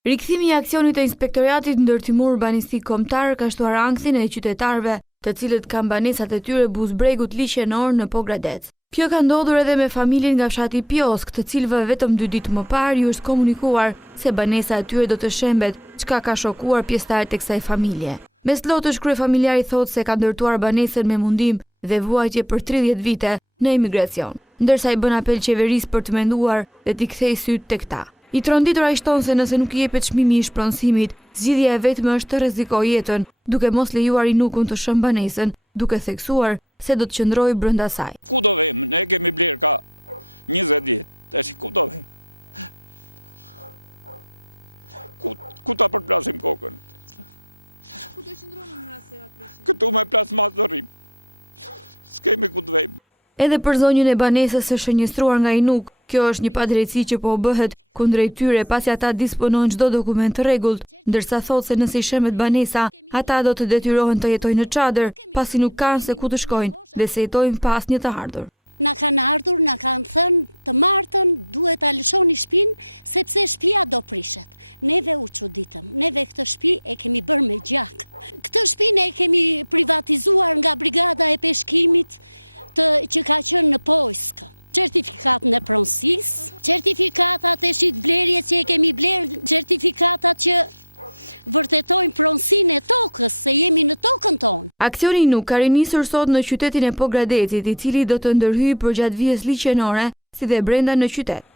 Rikthimi I aksionit të Inspektoratit Ndërtimor Urbanistik Kombëtar ka shtuar ankthjen e qytetarëve, të cilët kanë banesat e tyre buzëbregut liqenor në Pogradec. Kjo ka ndodhur edhe me familjen nga fshati Piosk, të cilëve vetëm 2 ditë më parë ju është komunikuar se banesa e tyre do të shembet, çka ka shokuar pjesëtarët e kësaj familje. Mes lotësh kryefamiljari thotë se ka ndërtuar banesën me mundim dhe vuajtje për 30 vite në emigracion, ndërsa I bën apel qeverisë për të menduar dhe t'i kthejë syt tek ta. I tronditur ai shton se nëse nuk I jepet çmimi I shpronësimit, zgjidhja e vetme është të rrezikojë jetën, duke mos lejuar inukun të shëm banesën, duke theksuar se do të qëndrojë brenda saj. Ku do vem? Ne kemi bler ka 20 vjet. Tash ku do vem? Ku ta përplasim kokën? Ku do qëndroni në rast se aprisin? Këtu me plas mazërim. S'kemi ku të vem. Edhe për zonjën e banesës së shënjestruar nga inuk, kjo është një padrejtësi që po bëhet kundrejt tyre pasi ata disponojnë çdo dokument të rregullt, ndërsa thotë se nëse I shemët banesa, ata do të detyrohen të jetojnë në çadër, pasi nuk kanë se ku të shkojnë dhe se jetojnë pas një të ardhur. Na kanë ardhur, na kanë thënë të martën duhet ta lëshoni shtëpinë sepse shtëpia do prishet. Neve u çuditëm. Neve këtë shtëpi e kemi bërë me gjak. Këtë shtëpinë e kemi privatizuar nga brigada e peshkimit që ka qenë në Pojsk. Certifikatën e pronësisë, certifikatat e shitblerjes që e kemi blerë, certifikatat që vërtetojnë pronësinë e tokës, se jemi në tokën tonë. Aksioni nuk ka rinisur sot në qytetin e Pogradecit, I cili do të ndërhyjë përgjatë vijës liqenore, si dhe brenda në qytet.